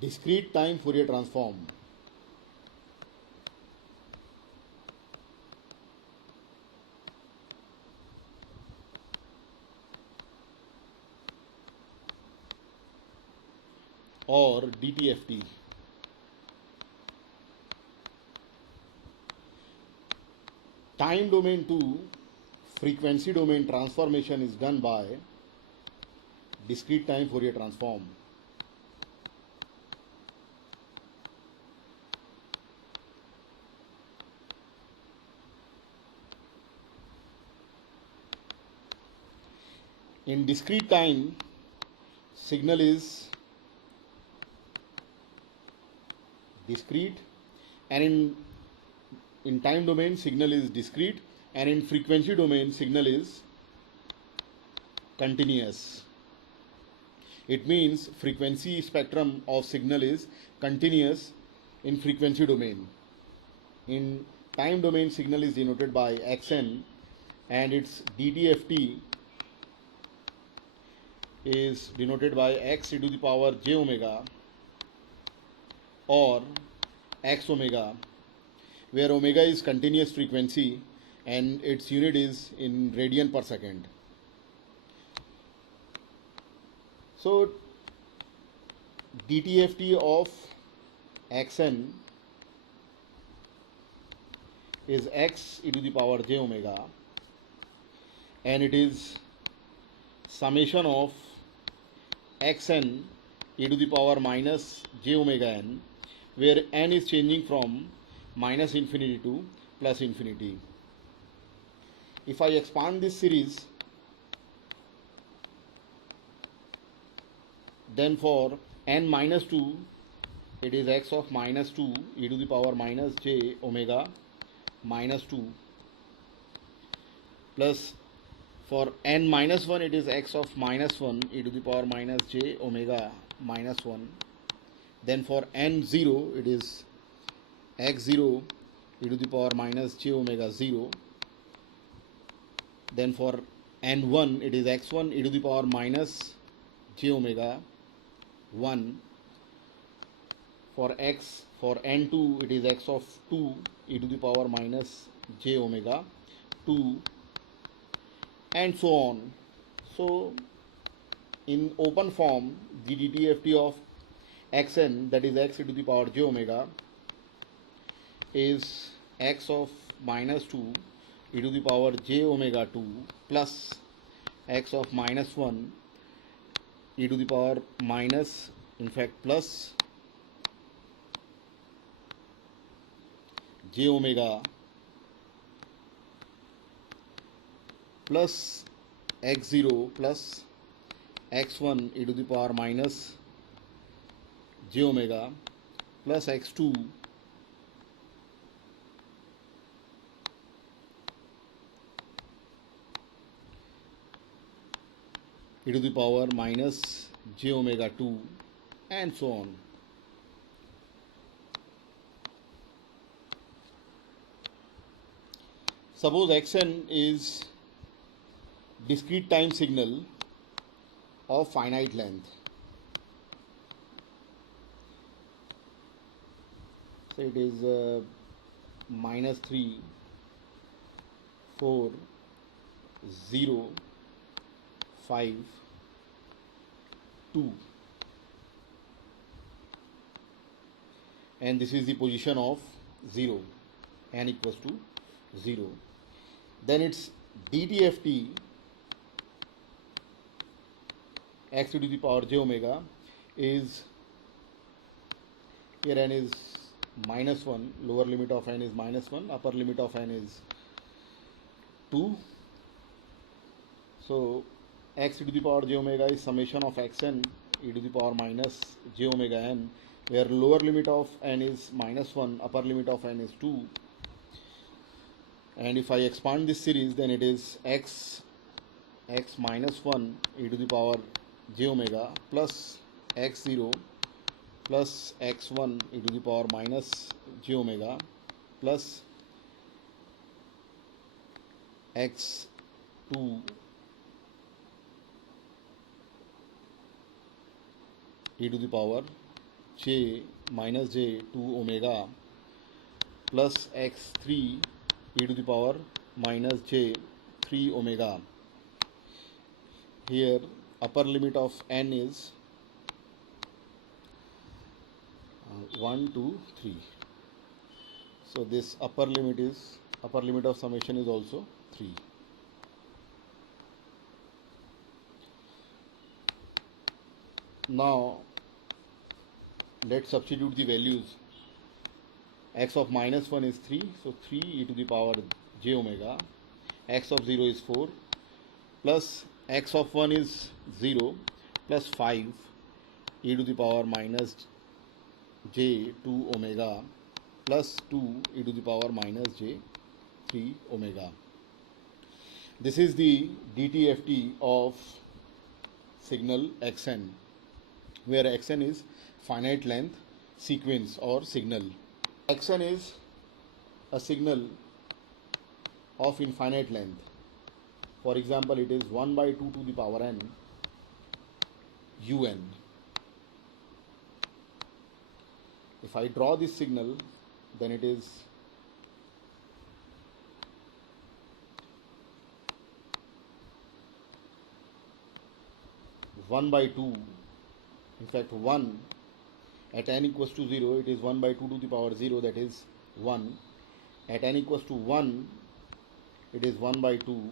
Discrete time Fourier transform. Or DTFT. Time domain to frequency domain transformation is done by discrete time Fourier transform. In discrete time, signal is discrete, and in time domain signal is discrete, and in frequency domain signal is continuous. It means frequency spectrum of signal is continuous in frequency domain. In time domain signal is denoted by xn, and its DTFT is denoted by x e to the power j omega or x omega, where omega is continuous frequency and its unit is in radian per second. So DTFT of xn is x e to the power j omega, and it is summation of xn e to the power minus j omega n, where n is changing from minus infinity to plus infinity. If I expand this series, then for n minus 2, it is x of minus 2 e to the power minus j omega minus 2, plus for n minus 1, it is x of minus 1 e to the power minus j omega minus 1. Then for n 0, it is x 0 e to the power minus j omega 0. Then for n 1, it is x 1 e to the power minus j omega 1. For n 2, it is x of 2 e to the power minus j omega 2, and so on. So in open form, the DTFT of xn, that is x e to the power j omega, is x of minus 2 e to the power j omega 2 plus x of minus 1 e to the power minus, in fact plus j omega plus x0 plus x1 e to the power minus j omega plus x2 e to the power minus j omega 2, and so on. Suppose xn is discrete time signal of finite length. So it is minus 3, 4, 0, 5, 2, and this is the position of 0, n equals to 0. Then its DTFT x to the power j omega is, here n is minus 1, lower limit of n is minus 1, upper limit of n is 2. So x to the power j omega is summation of xn e to the power minus j omega n, where lower limit of n is minus 1, upper limit of n is 2. And if I expand this series, then it is x minus 1 e to the power j omega plus x0 plus x1 e to the power minus j omega plus x2 e to the power j minus j 2 omega plus x3 e to the power minus j 3 omega. Here upper limit of n is 1, 2, 3. So this upper limit of summation is also 3. Now let's substitute the values. X of minus 1 is 3, so 3 e to the power j omega. X of 0 is 4, plus x of 1 is 0, plus 5 e to the power minus j 2 omega, plus 2 e to the power minus j 3 omega. This is the DTFT of signal xn, where xn is finite length sequence or signal. xn is a signal of infinite length. For example, it is 1 by 2 to the power n un. If I draw this signal, then it is one by 2. In fact, 1 at n equals to 0, it is 1 by 2 to the power 0, that is 1. At n equals to 1, it is 1 by 2.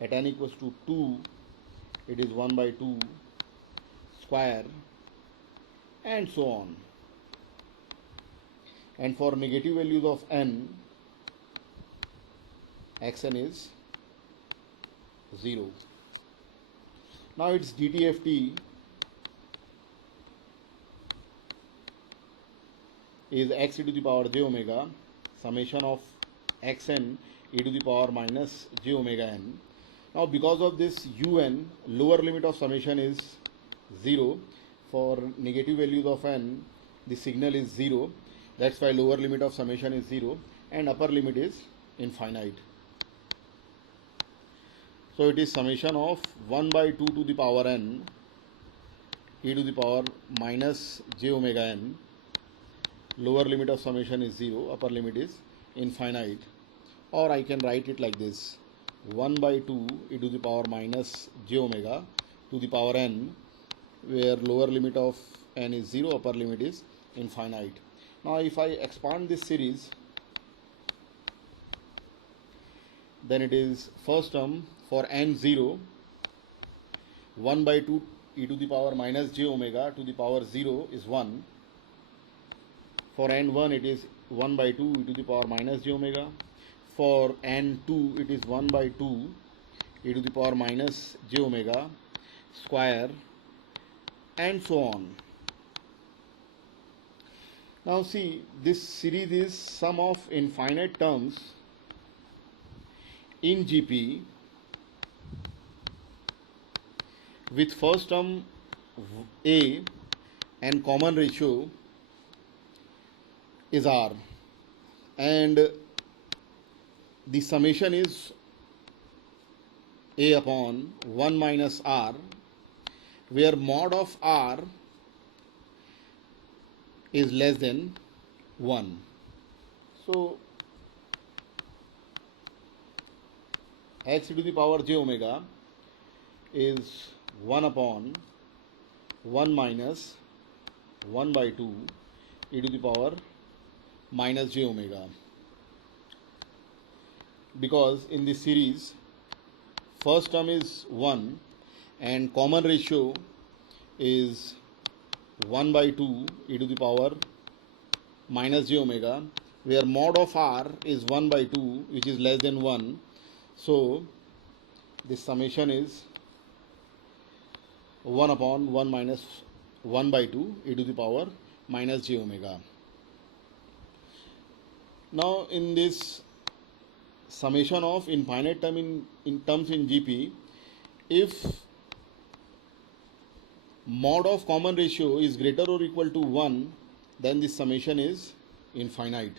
At n equals to 2, it is 1 by 2 square, and so on. And for negative values of n, xn is 0. Now its DTFT is x e to the power j omega summation of xn e to the power minus j omega n. Now because of this un, lower limit of summation is 0. For negative values of n, the signal is 0. That's why lower limit of summation is 0 and upper limit is infinite. So it is summation of 1 by 2 to the power n e to the power minus j omega n. Lower limit of summation is 0, upper limit is infinite. Or I can write it like this: 1 by 2 e to the power minus j omega to the power n, where lower limit of n is 0, upper limit is infinite. Now if I expand this series, then it is first term for n 0, 1 by 2 e to the power minus j omega to the power 0 is 1. For n 1, it is 1 by 2 e to the power minus j omega. For n 2, it is 1 by 2 e to the power minus j omega square, and so on. Now see, this series is sum of infinite terms in GP with first term A and common ratio is R, and the summation is A upon 1 minus R, where mod of R is less than 1. So x to the power j omega is 1 upon 1 minus 1 by 2 e to the power minus j omega, because in this series first term is 1 and common ratio is 1 by 2 e to the power minus j omega, where mod of R is 1 by 2, which is less than 1. So this summation is 1 upon 1 minus 1 by 2 e to the power minus j omega. Now in this summation of infinite term in terms in GP, if mod of common ratio is greater or equal to 1, then this summation is infinite.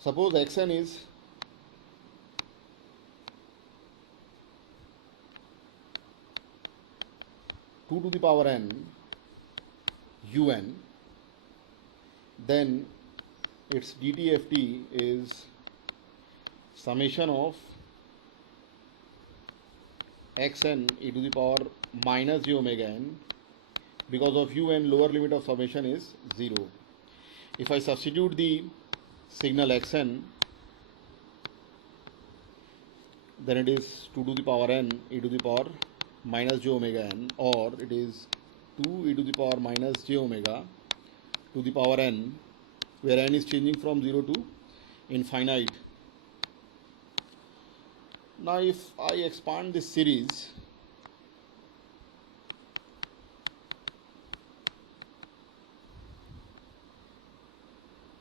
Suppose xn is 2 to the power n un, then its DTFT is summation of xn e to the power minus j omega n. Because of un, lower limit of summation is 0. If I substitute the signal xn, then it is 2 to the power n e to the power minus j omega n, or it is 2 e to the power minus j omega to the power n, where n is changing from 0 to infinite. Now if I expand this series,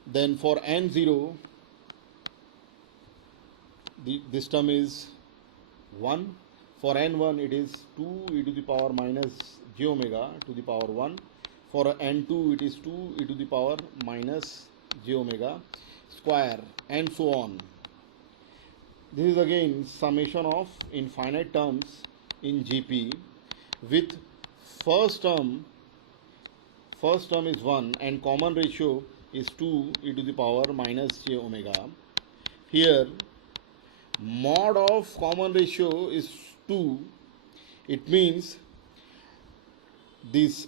then for n0, this term is 1. For n1 it is 2 e to the power minus j omega to the power 1. For n2 it is 2 e to the power minus j omega square, and so on. This is again summation of infinite terms in GP, with first term is 1 and common ratio is 2 e to the power minus j omega. Here mod of common ratio is 2. It means the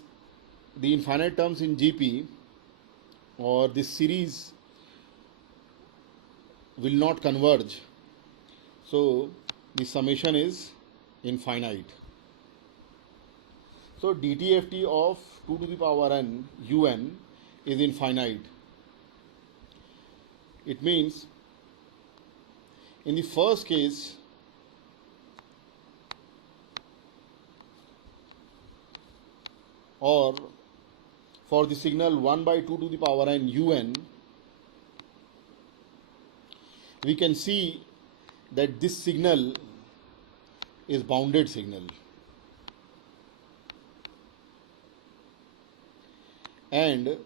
infinite terms in GP or this series will not converge, so the summation is infinite. So DTFT of 2 to the power n un is infinite. It means in the first case, or for the signal 1 by 2 to the power n un, we can see that this signal is bounded signal, and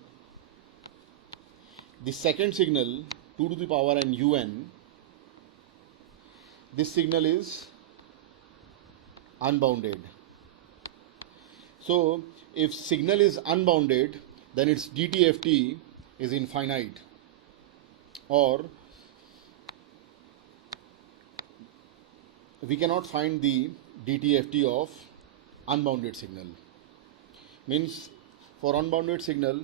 the second signal 2 to the power n un, this signal is unbounded. So if signal is unbounded, then its DTFT is infinite, or we cannot find the DTFT of unbounded signal. Means for unbounded signal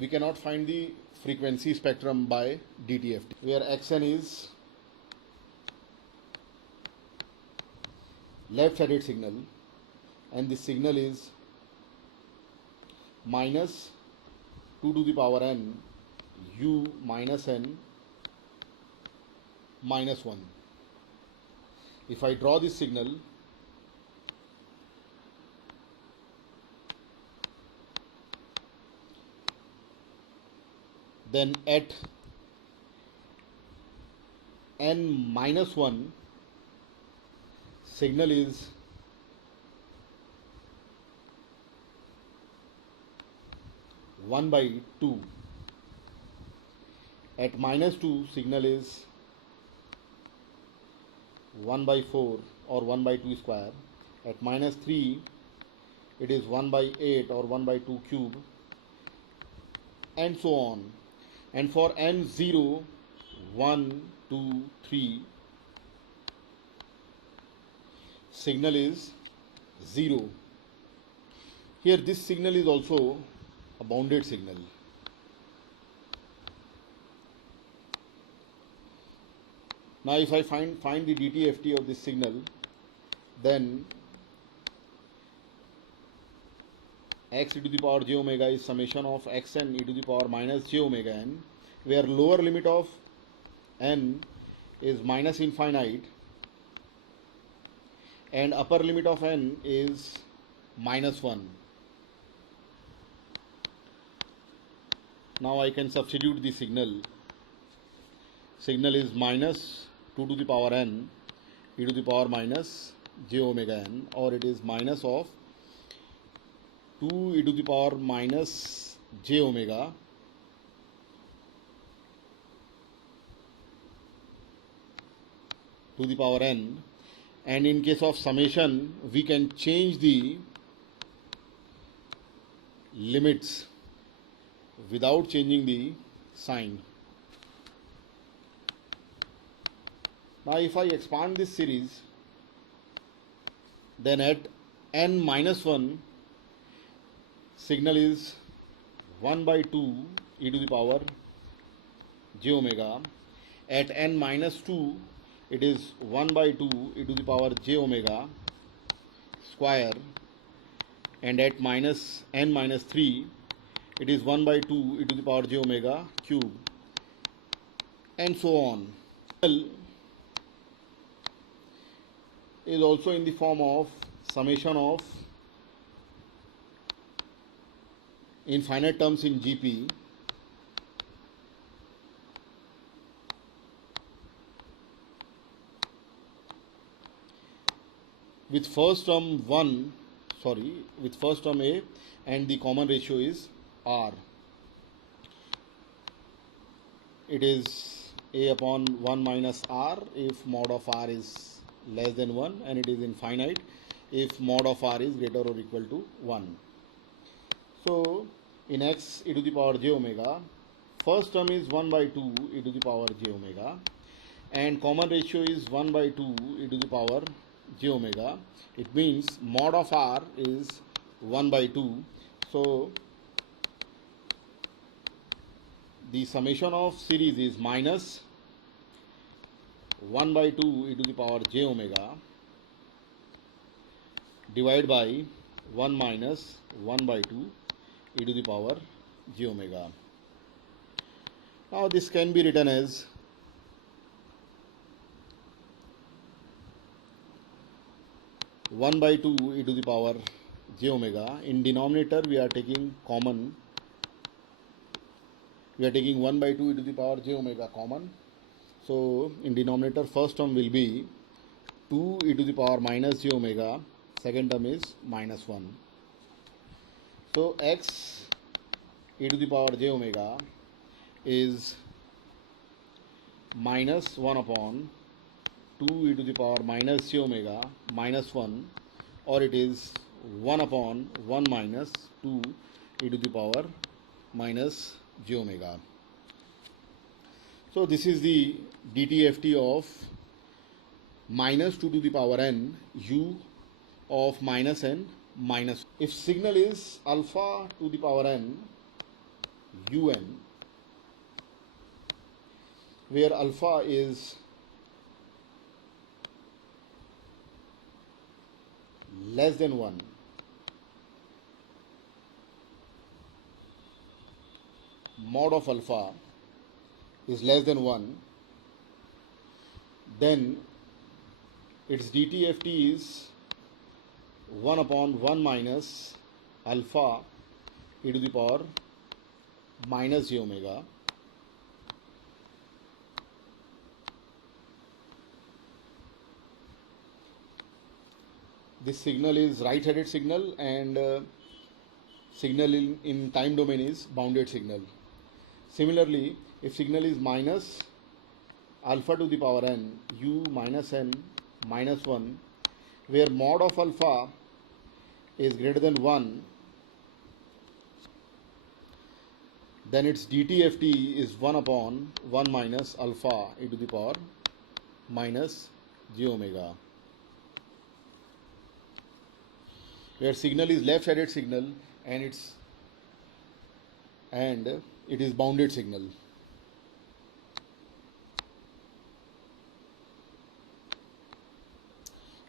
we cannot find the frequency spectrum by DTFT, where xn is left-sided signal and the signal is minus 2 to the power n u minus n minus 1. If I draw this signal, then at n minus 1, signal is one by 2. At minus 2, signal is 1 by 4 or 1 by 2 square. At minus 3, it is 1 by 8 or 1 by 2 cube, and so on. And for n0, 1, 2, 3, signal is 0. Here this signal is also a bounded signal. Now if I find the DTFT of this signal, then x e to the power j omega is summation of xn e to the power minus j omega n, where lower limit of n is minus infinite and upper limit of n is minus 1. Now I can substitute the signal. Signal is minus 2 to the power n e to the power minus j omega n, or it is minus of 2 e to the power minus j omega to the power n, and in case of summation we can change the limits without changing the sign. Now if I expand this series, then at n minus 1 signal is 1 by 2 e to the power j omega. At n minus 2 it is 1 by 2 e to the power j omega square, and at n minus 3 it is 1 by 2 e to the power j omega cube, and so on. Is also in the form of summation of infinite terms in GP with first term A, and the common ratio is R. It is A upon 1 minus R if mod of R is less than 1, and it is infinite if mod of R is greater or equal to 1. So in x e to the power j omega, first term is 1 by 2 e to the power j omega, and common ratio is 1 by 2 e to the power j omega. It means mod of R is 1 by 2. So the summation of series is minus 1 by 2 e to the power j omega divided by 1 minus 1 by 2 e to the power j omega. Now this can be written as one by 2 e to the power j omega. In denominator we are taking common. We are taking 1 by 2 e to the power j omega common. So in denominator first term will be 2 e to the power minus j omega. Second term is minus 1. So x e to the power j omega is minus 1 upon 2 e to the power minus j omega minus 1, or it is 1 upon 1 minus 2 e to the power minus j omega. So this is the DTFT of minus 2 to the power n u of minus n minus. If signal is alpha to the power n un, where alpha is less than 1, mod of alpha is less than 1, then its DTFT is 1 upon 1 minus alpha e to the power minus j omega. This signal is right-headed signal, and signal in time domain is bounded signal. Similarly, if signal is minus alpha to the power n u minus n minus 1, where mod of alpha is greater than 1, then its DTFT is 1 upon 1 minus alpha e to the power minus j omega. Where signal is left-headed signal and it is bounded signal.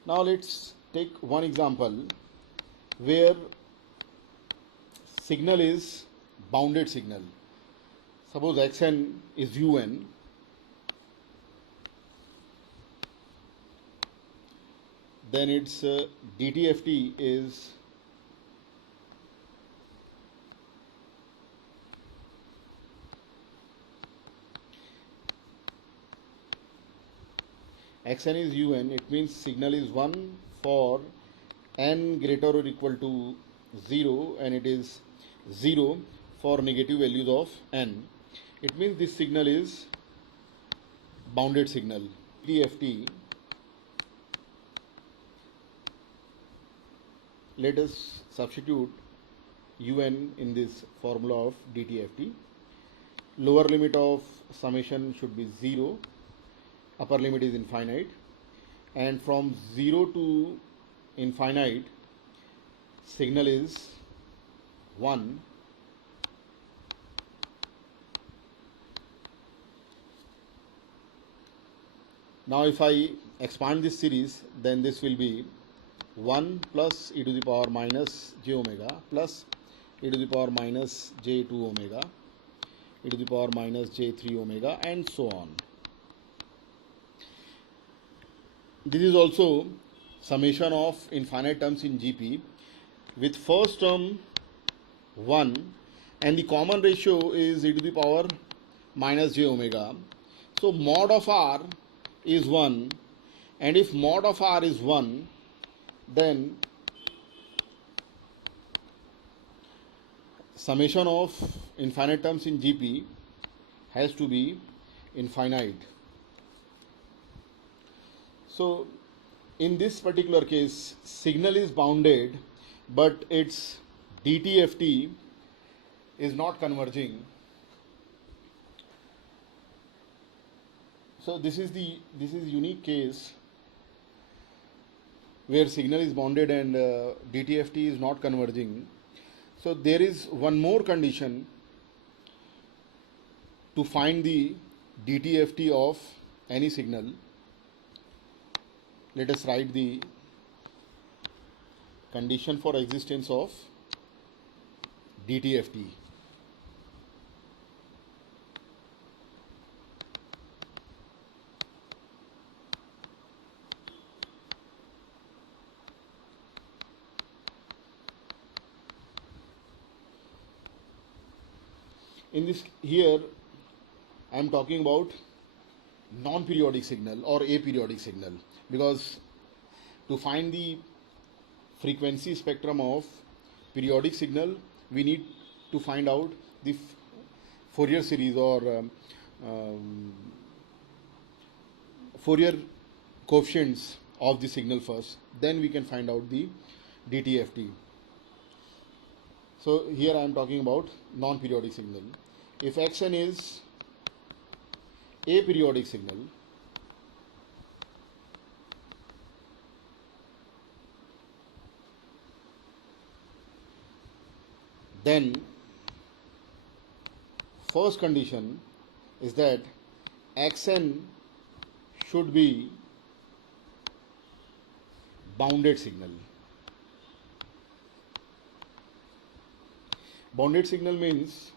Now let's take one example where signal is bounded signal. Suppose xn is un, then its DTFT is xn is un. It means signal is 1 for n greater or equal to 0, and it is 0 for negative values of n. It means this signal is bounded signal. DTFT let us substitute un in this formula of DTFT. Lower limit of summation should be 0, upper limit is infinite, and from 0 to infinite signal is 1. Now if I expand this series, then this will be 1 plus e to the power minus j omega plus e to the power minus j2 omega, e to the power minus j3 omega, and so on. This is also summation of infinite terms in GP with first term 1 and the common ratio is e to the power minus j omega. So mod of r is 1, and if mod of r is 1, then summation of infinite terms in GP has to be infinite. So in this particular case, signal is bounded, but its DTFT is not converging. So this is unique case where signal is bounded and DTFT is not converging. So there is one more condition to find the DTFT of any signal. Let us write the condition for existence of DTFT. In this here I am talking about non-periodic signal or aperiodic signal, because to find the frequency spectrum of periodic signal we need to find out the Fourier series or Fourier coefficients of the signal first, then we can find out the DTFT. So here I am talking about non-periodic signal. If xn is a periodic signal, then first condition is that xn should be bounded signal. Bounded signal means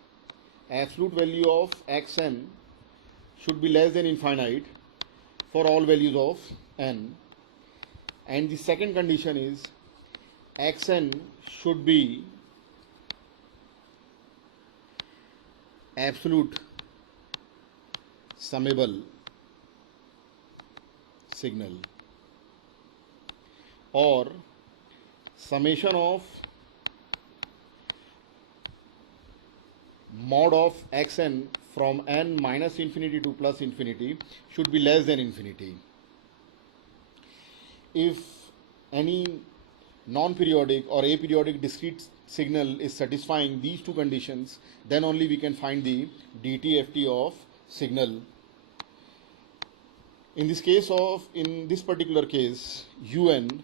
absolute value of xn should be less than infinite for all values of n, and the second condition is xn should be absolute summable signal, or summation of mod of xn from n minus infinity to plus infinity should be less than infinity. If any non-periodic or aperiodic discrete signal is satisfying these two conditions, then only we can find the DTFT of signal. In this particular case, un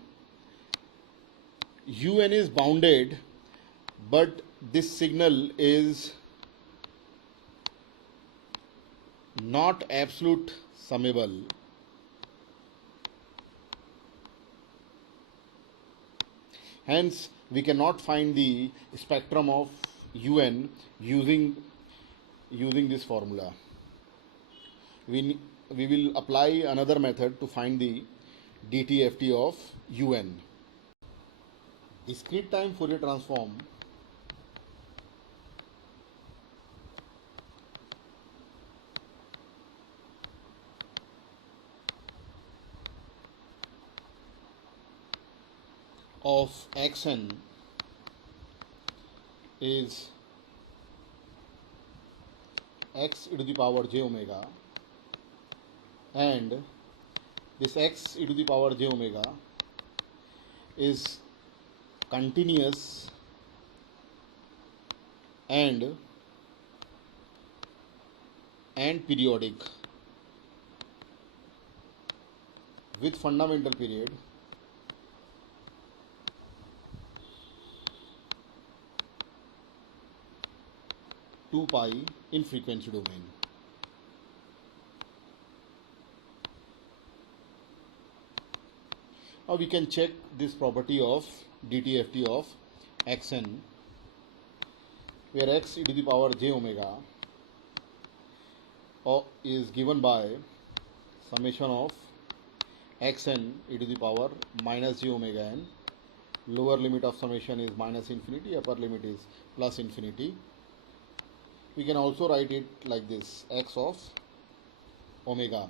is bounded, but this signal is not absolute summable. Hence, we cannot find the spectrum of un using this formula. We will apply another method to find the DTFT of un. Discrete time Fourier transform of xn is x e to the power j omega, and this x e to the power j omega is continuous and periodic with fundamental period two pi in frequency domain. Now we can check this property of DTFT of xn, where x e to the power j omega is given by summation of xn e to the power minus j omega n. Lower limit of summation is minus infinity, upper limit is plus infinity. We can also write it like this, x of omega.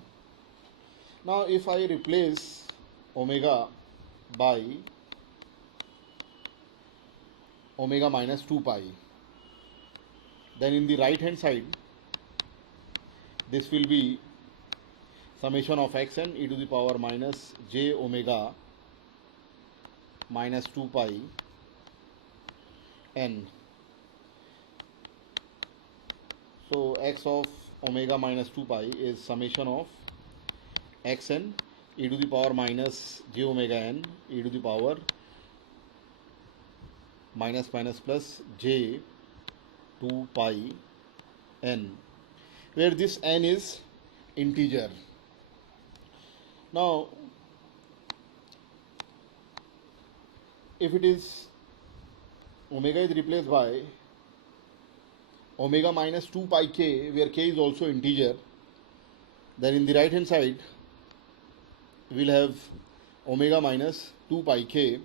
Now if I replace omega by omega minus 2 pi, then in the right hand side this will be summation of xn e to the power minus j omega minus 2 pi n. So x of omega minus 2 pi is summation of xn e to the power minus j omega n e to the power minus minus plus j 2 pi n, where this n is integer. Now if it is omega is replaced by omega minus 2 pi k, where k is also integer, then in the right hand side we'll have omega minus 2 pi k,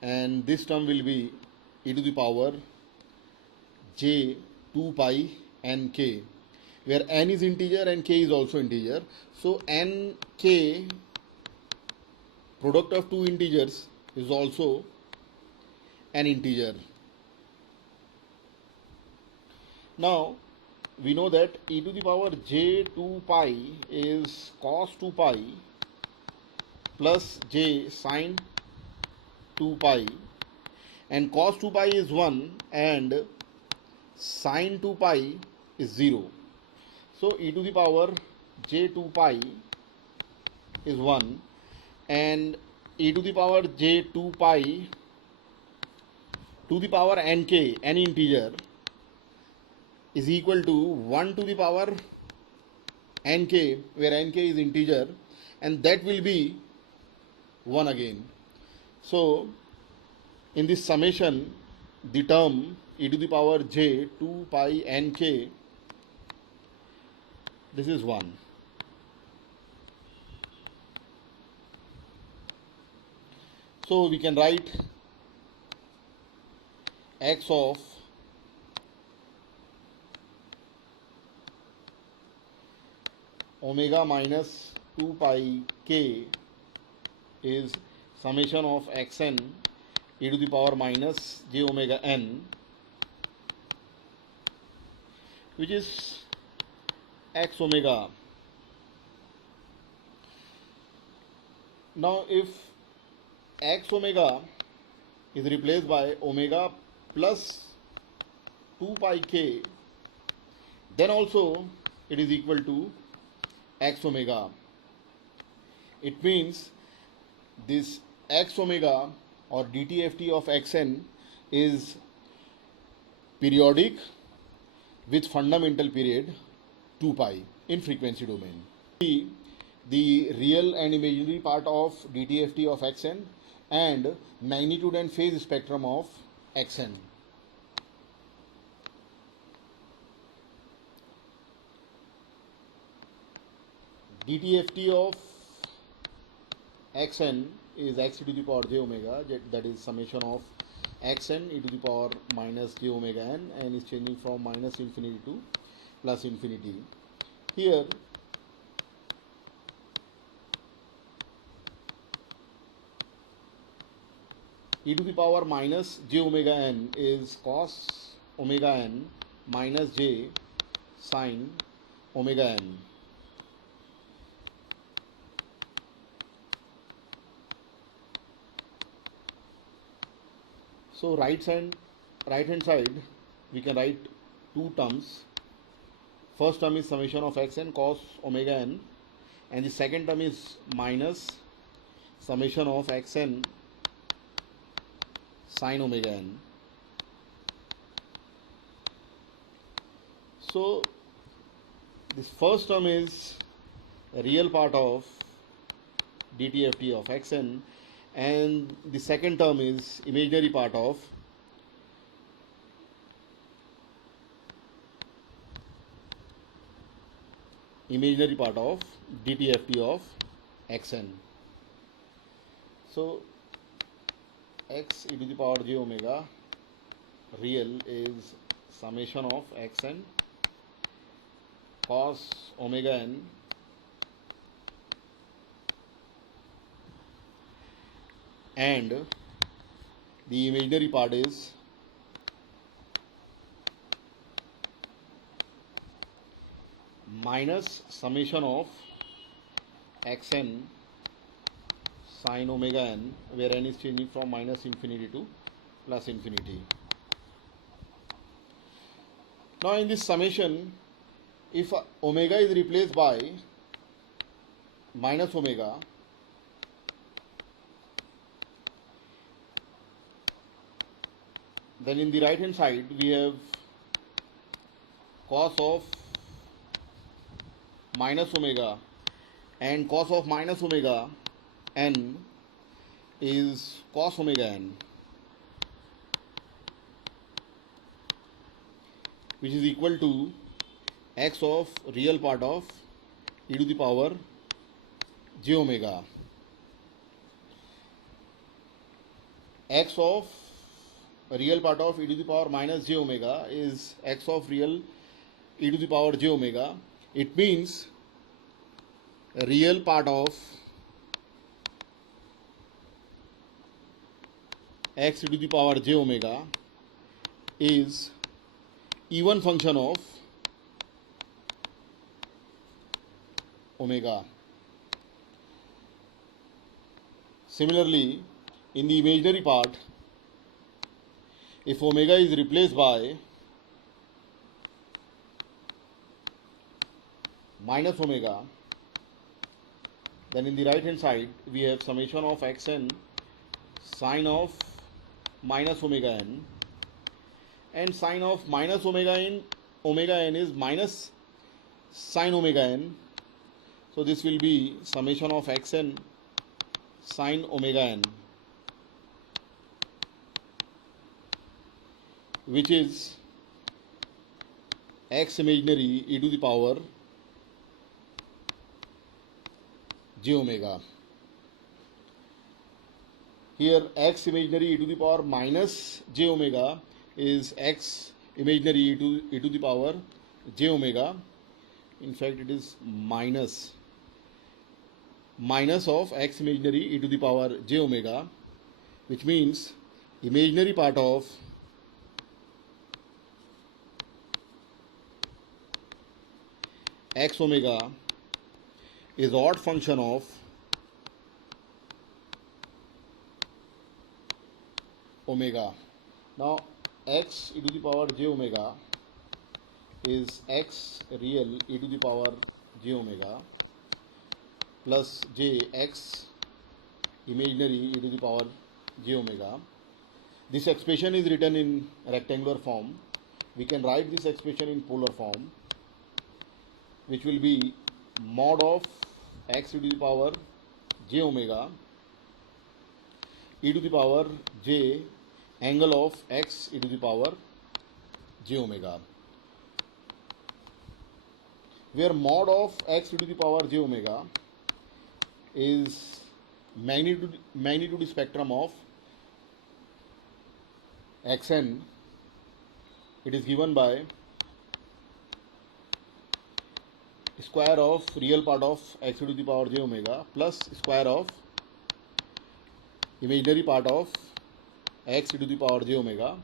and this term will be e to the power j 2 pi n k, where n is integer and k is also integer. So n k, product of two integers, is also an integer. Now we know that e to the power j 2 pi is cos 2 pi plus j sin 2 pi, and cos 2 pi is 1 and sin 2 pi is 0. So e to the power j 2 pi is 1 and e to the power j 2 pi to the power nk, n integer, is equal to 1 to the power nk, where nk is integer, and that will be 1 again. So in this summation, the term e to the power j 2 pi nk, this is 1. So we can write x of omega minus 2 pi k is summation of xn e to the power minus j omega n, which is x omega. Now if x omega is replaced by omega plus 2 pi k, then also it is equal to x omega. It means this x omega or DTFT of xn is periodic with fundamental period 2 pi in frequency domain. The real and imaginary part of DTFT of xn and magnitude and phase spectrum of xn. DTFT of xn is x e to the power j omega, that is summation of xn e to the power minus j omega n, and is changing from minus infinity to plus infinity. Here e to the power minus j omega n is cos omega n minus j sin omega n. So right hand side we can write two terms. First term is summation of xn cos omega n, and the second term is minus summation of xn sin omega n. So this first term is a real part of DTFT of xn, and the second term is imaginary part of DTFT of xn. So x e to the power j omega real is summation of xn cos omega n and the imaginary part is minus summation of xn sin omega n, where n is changing from minus infinity to plus infinity. Now in this summation, if omega is replaced by minus omega, then in the right hand side we have cos of minus omega, and cos of minus omega n is cos omega n, which is equal to x of real part of e to the power j omega. X of real part of e to the power minus j omega is x of real e to the power j omega. It means real part of x e to the power j omega is even function of omega. Similarly, in the imaginary part, if omega is replaced by minus omega, then in the right hand side we have summation of xn sine of minus omega n, and sine of minus omega n is minus sine omega n. So this will be summation of xn sine omega n, which is x imaginary e to the power j omega. Here x imaginary e to the power minus j omega is x imaginary e to the power j omega. In fact, it is minus of x imaginary e to the power j omega, which means imaginary part of x omega is odd function of omega. Now x e to the power j omega is x real e to the power j omega plus j x imaginary e to the power j omega. This expression is written in rectangular form. We can write this expression in polar form, which will be mod of x e to the power j omega e to the power j angle of x e to the power j omega, where mod of x e to the power j omega is magnitude spectrum of xn. It is given by square of real part of x e to the power j omega plus square of imaginary part of x e to the power j omega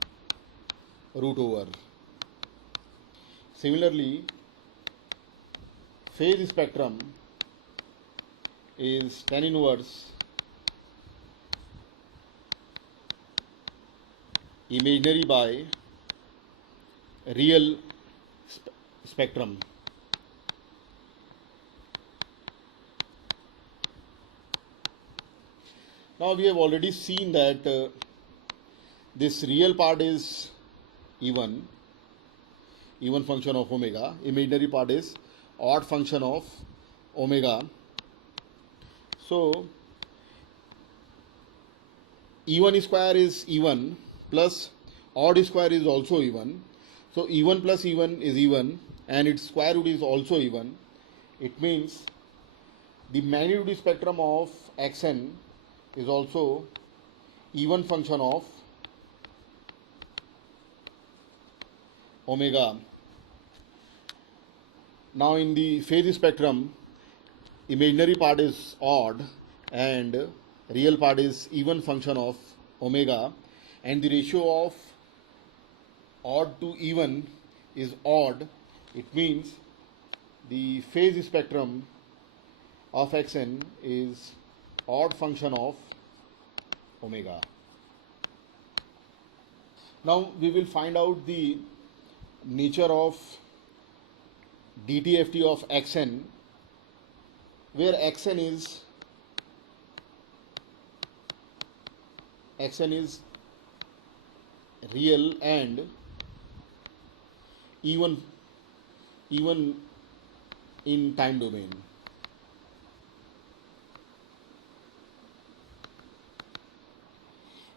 root over. Similarly, phase spectrum is tan inverse imaginary by real spectrum. Now we have already seen that this real part is even function of omega, imaginary part is odd function of omega. So even square is even plus odd square is also even. So even plus even is even and its square root is also even. It means the magnitude spectrum of xn is also even function of omega. Now in the phase spectrum, imaginary part is odd and real part is even function of omega, and the ratio of odd to even is odd. It means the phase spectrum of xn is odd function of omega. Now we will find out the nature of DTFT of xn, where xn is real and even in time domain.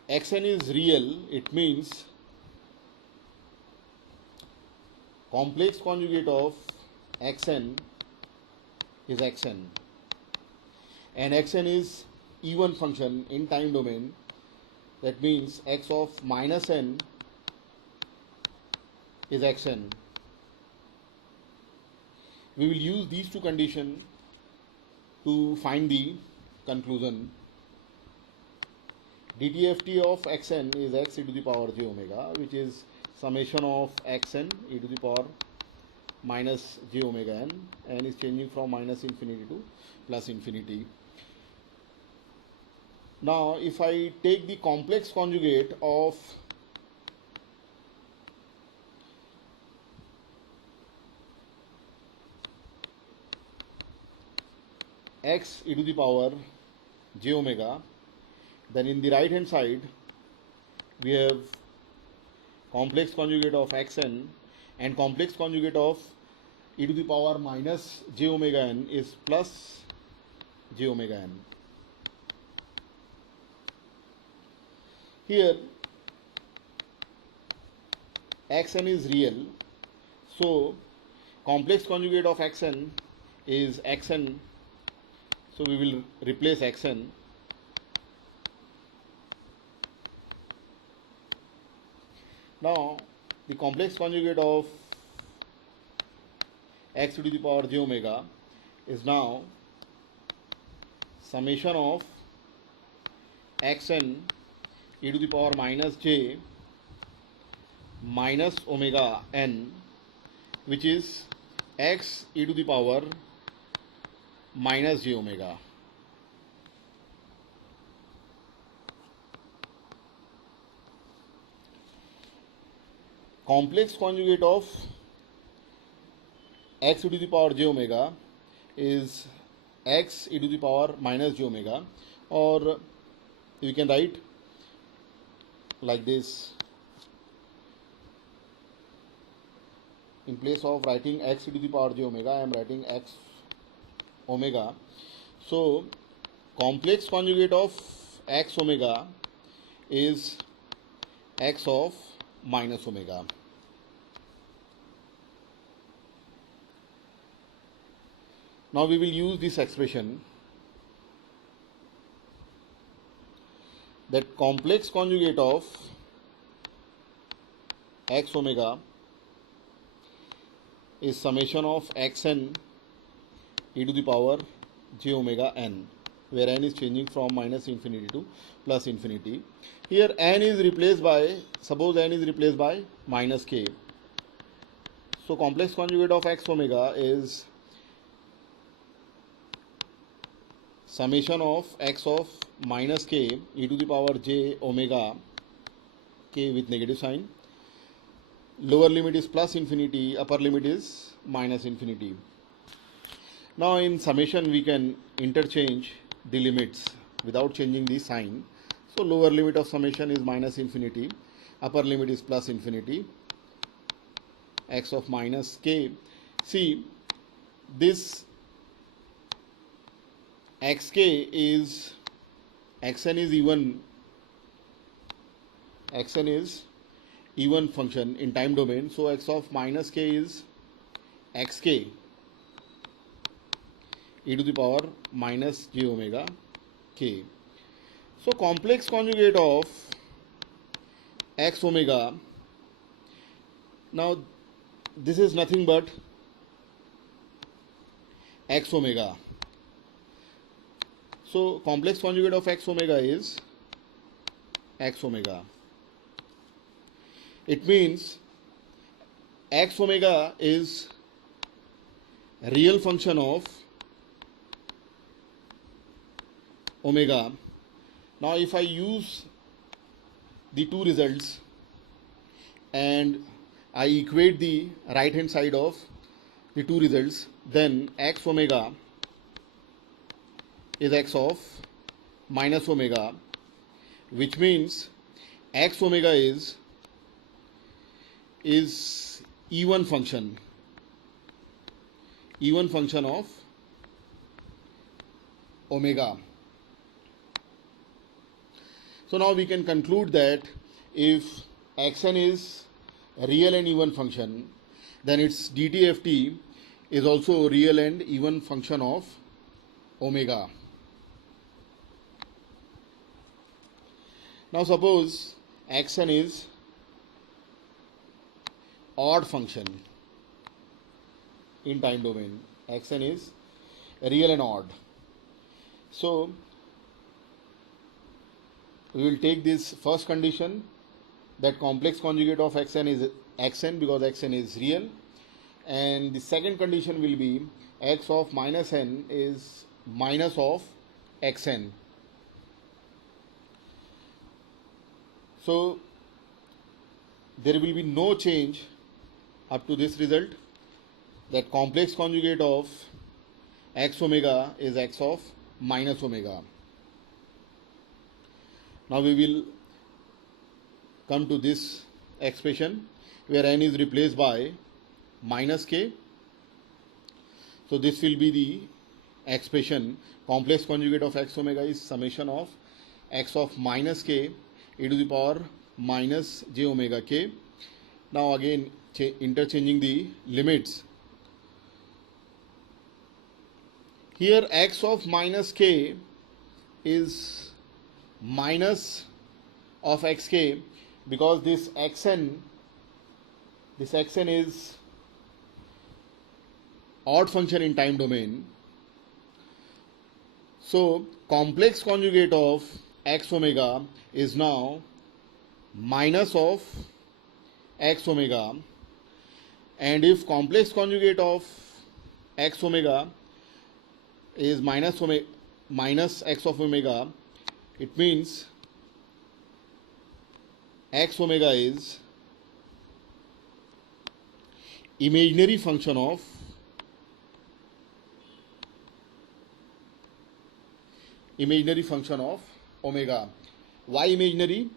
Xn is real, it means complex conjugate of xn is xn, and xn is even function in time domain. That means x of minus n is xn. We will use these two conditions to find the conclusion. DTFT of xn is x e to the power j omega, which is summation of xn e to the power minus j omega n, and is changing from minus infinity to plus infinity. Now if I take the complex conjugate of x e to the power j omega, then in the right hand side we have complex conjugate of xn, and complex conjugate of e to the power minus j omega n is plus j omega n. Here xn is real, so complex conjugate of xn is xn, so we will replace xn. Now the complex conjugate of x to the power j omega is now summation of xn e to the power minus j minus omega n, which is x e to the power minus j omega. Complex conjugate of x e to the power j omega is x e to the power minus j omega, or you can write like this. In place of writing x e to the power j omega, I am writing x omega. So complex conjugate of x omega is x of minus omega. Now we will use this expression that complex conjugate of x omega is summation of xn e to the power j omega n, where n is changing from minus infinity to plus infinity. Here n is replaced by, suppose n is replaced by minus k. So complex conjugate of x omega is summation of x of minus k e to the power j omega k with negative sign. Lower limit is plus infinity, upper limit is minus infinity. Now in summation we can interchange the limits without changing the sign. So lower limit of summation is minus infinity, upper limit is plus infinity, x of minus k. See, this xk is, xn is even function in time domain, so x of minus k is xk e to the power minus j omega k. So complex conjugate of x omega, now this is nothing but x omega. So complex conjugate of x omega is x omega. It means x omega is real function of omega. Now if I use the two results and I equate the right hand side of the two results, then x omega is x of minus omega, which means x omega is even function of omega. So now we can conclude that if xn is real and even function, then its DTFT is also real and even function of omega. Now suppose xn is odd function in time domain, xn is real and odd. So we will take this first condition, that complex conjugate of xn is xn because xn is real, and the second condition will be x of minus n is minus of xn. So there will be no change up to this result, that complex conjugate of x omega is x of minus omega. Now we will come to this expression where n is replaced by minus k. So this will be the expression, complex conjugate of x omega is summation of x of minus k e to the power minus j omega k. Now again interchanging the limits. Here x of minus k is minus of xk because this xn is odd function in time domain. So complex conjugate of x omega is now minus of x omega, and if complex conjugate of x omega is minus x of omega, it means x omega is imaginary function of omega. Why imaginary?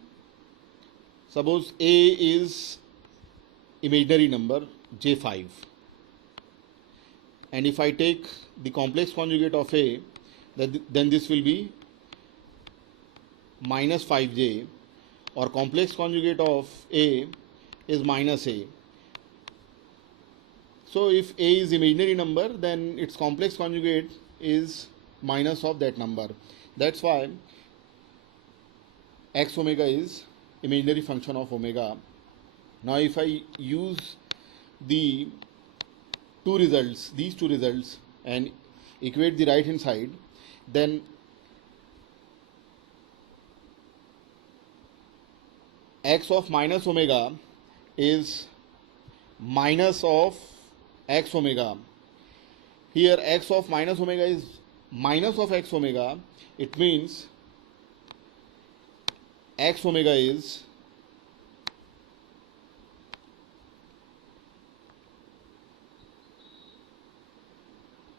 Suppose a is imaginary number j5, and if I take the complex conjugate of a, then this will be minus 5j, or complex conjugate of a is minus a. So if a is imaginary number, then its complex conjugate is minus of that number. That's why x omega is imaginary function of omega. Now if I use these two results and equate the right hand side, then x of minus omega is minus of x omega. Here x of minus omega is minus of x omega. It means x omega is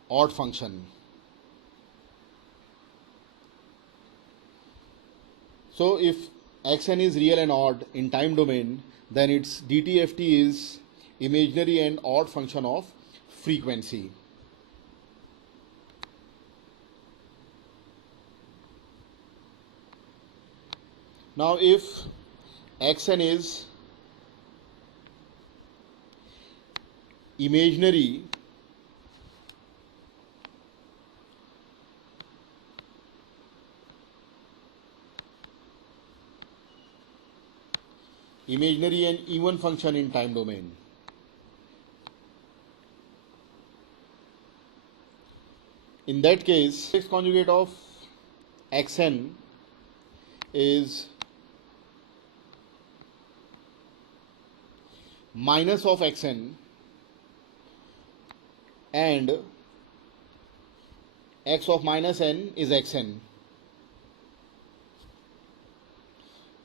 odd function. So if xn is real and odd in time domain, then its DTFT is imaginary and odd function of frequency. Now if xn is imaginary and even function in time domain, in that case complex conjugate of xn is minus of xn and x of minus n is xn.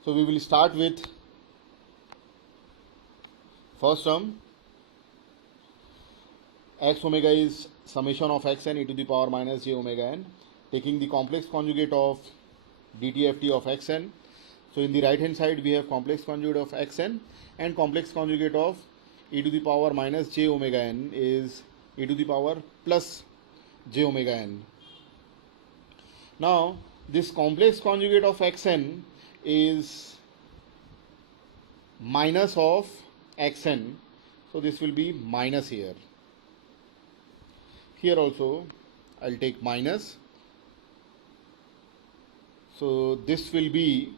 So we will start with first term. X omega is summation of xn e to the power minus j omega n, taking the complex conjugate of DTFT of xn. So in the right hand side we have complex conjugate of xn, and complex conjugate of e to the power minus j omega n is e to the power plus j omega n. Now this complex conjugate of xn is minus of xn, so this will be minus here. Here also I'll take minus, so this will be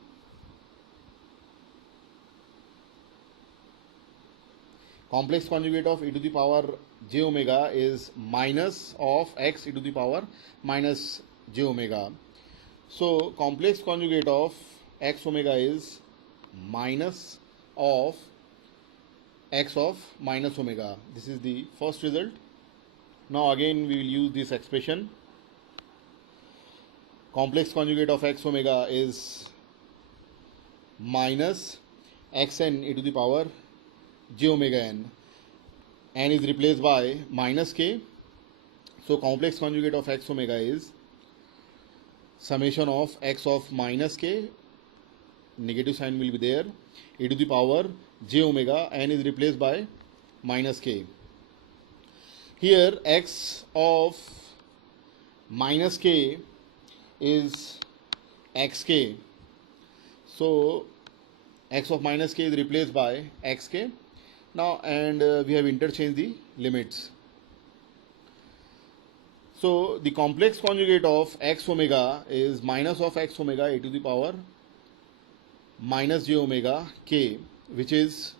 complex conjugate of e to the power j omega is minus of x e to the power minus j omega. So complex conjugate of x omega is minus of x of minus omega. This is the first result. Now again we will use this expression. Complex conjugate of x omega is minus xn e to the power j omega n is replaced by minus k. So complex conjugate of x omega is summation of x of minus k, negative sign will be there, e to the power j omega n is replaced by minus k. Here x of minus k is xk, so x of minus k is replaced by xk. Now and we have interchanged the limits. So the complex conjugate of x omega is minus of x omega e to the power minus j omega k, which is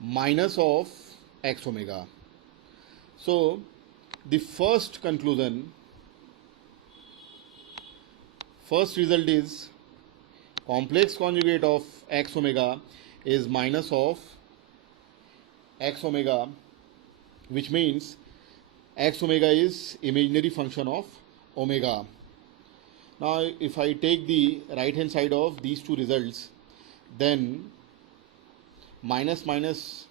minus of x omega. So the first conclusion, first result is complex conjugate of x omega is minus of x omega, which means x omega is imaginary function of omega. Now if I take the right hand side of these two results, then minus minus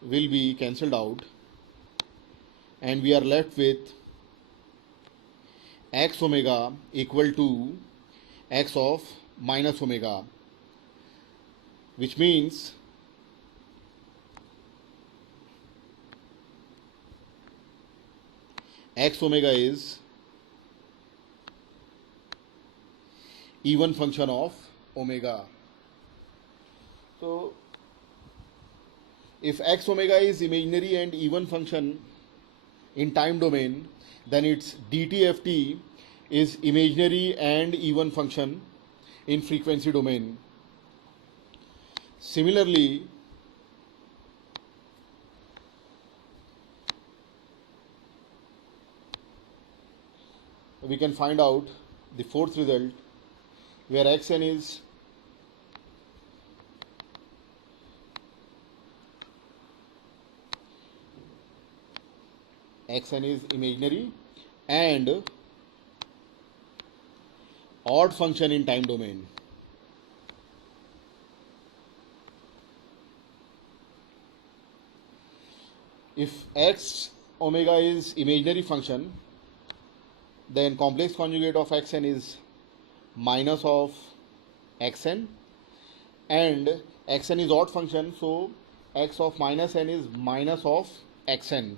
will be cancelled out and we are left with x omega equal to x of minus omega, which means x omega is even function of omega. So if x omega is imaginary and even function in time domain, then its DTFT is imaginary and even function in frequency domain. Similarly, we can find out the fourth result, where xn is imaginary and odd function in time domain. if x omega is imaginary function, then complex conjugate of xn is minus of xn, and xn is odd function, so x of minus n is minus of xn.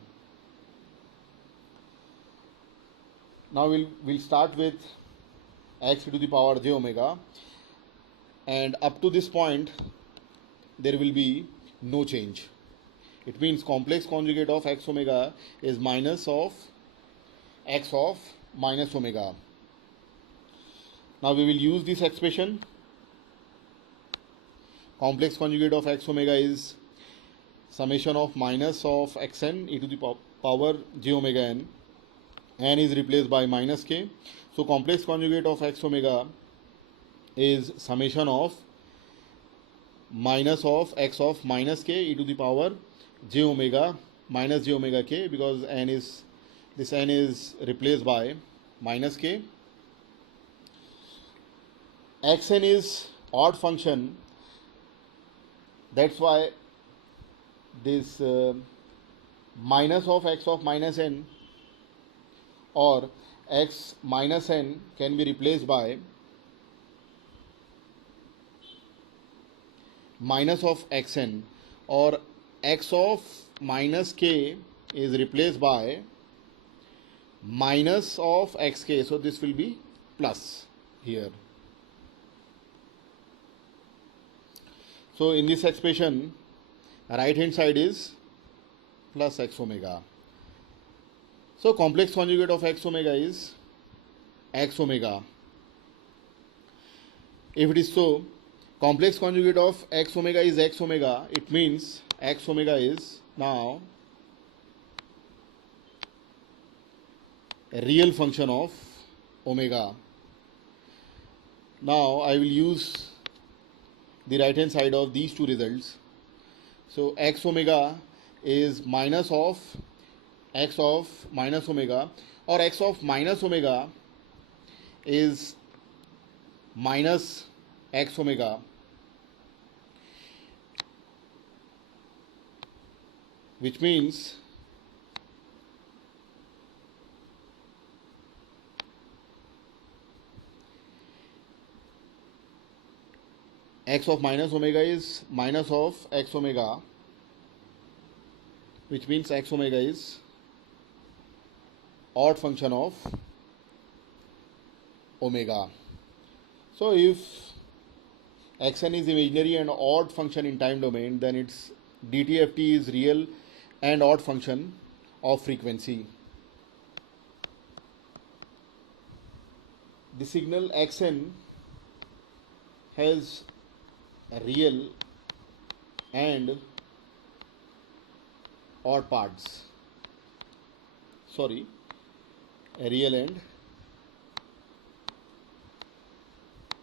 Now we'll start with x to the power j omega, and up to this point there will be no change. It means complex conjugate of x omega is minus of x of minus omega. Now we will use this expression. Complex conjugate of x omega is summation of minus of xn e to the power j omega n. N is replaced by minus k. So complex conjugate of x omega is summation of minus of x of minus k e to the power j omega minus j omega k, because this n is replaced by minus k. xn is odd function, that's why this minus of x of minus n or x minus n can be replaced by minus of xn, or x of minus k is replaced by minus of xk, so this will be plus here. So in this expression, right hand side is plus x omega. So complex conjugate of x omega is x omega. If it is so, complex conjugate of x omega is x omega, it means x omega is now a real function of omega. Now I will use the right hand side of these two results. So x omega is minus of x of minus omega, or x of minus omega is minus x omega, which means x of minus omega is minus of x omega, which means x omega is odd function of omega. So if xn is imaginary and odd function in time domain, then its DTFT is real and odd function of frequency. The signal xn has a real and odd parts. Real and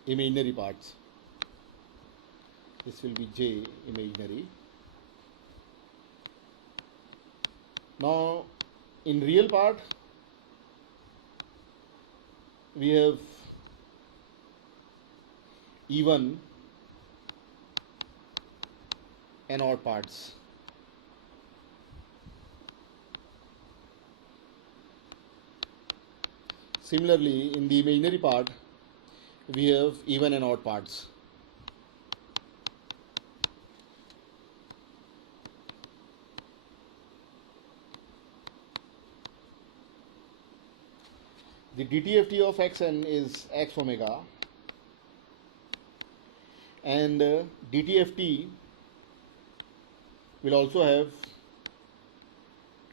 imaginary parts. This will be j imaginary. Now in real part we have even and odd parts. Similarly, in the imaginary part, we have even and odd parts. The DTFT of xn is x omega, and DTFT will also have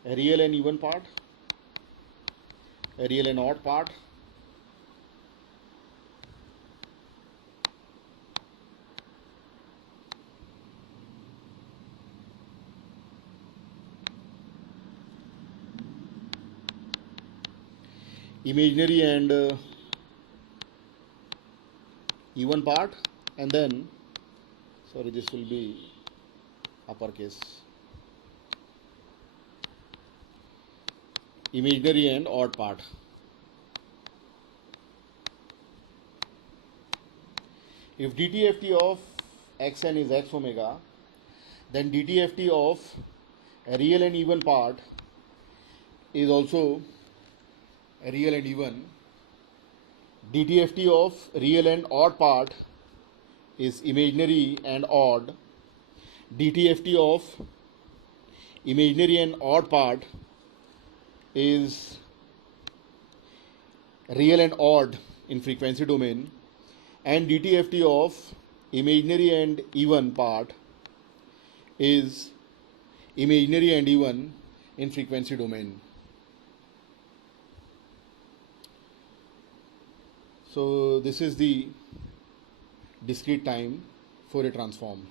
a real and even part, a real and odd part, imaginary and even part, and then this will be uppercase, imaginary and odd part. If DTFT of xn is x omega, then DTFT of A real and even part is also real and even. DTFT of real and odd part is imaginary and odd. DTFT of imaginary and odd part is real and odd in frequency domain, and DTFT of imaginary and even part is imaginary and even in frequency domain. So this is the discrete time Fourier transform.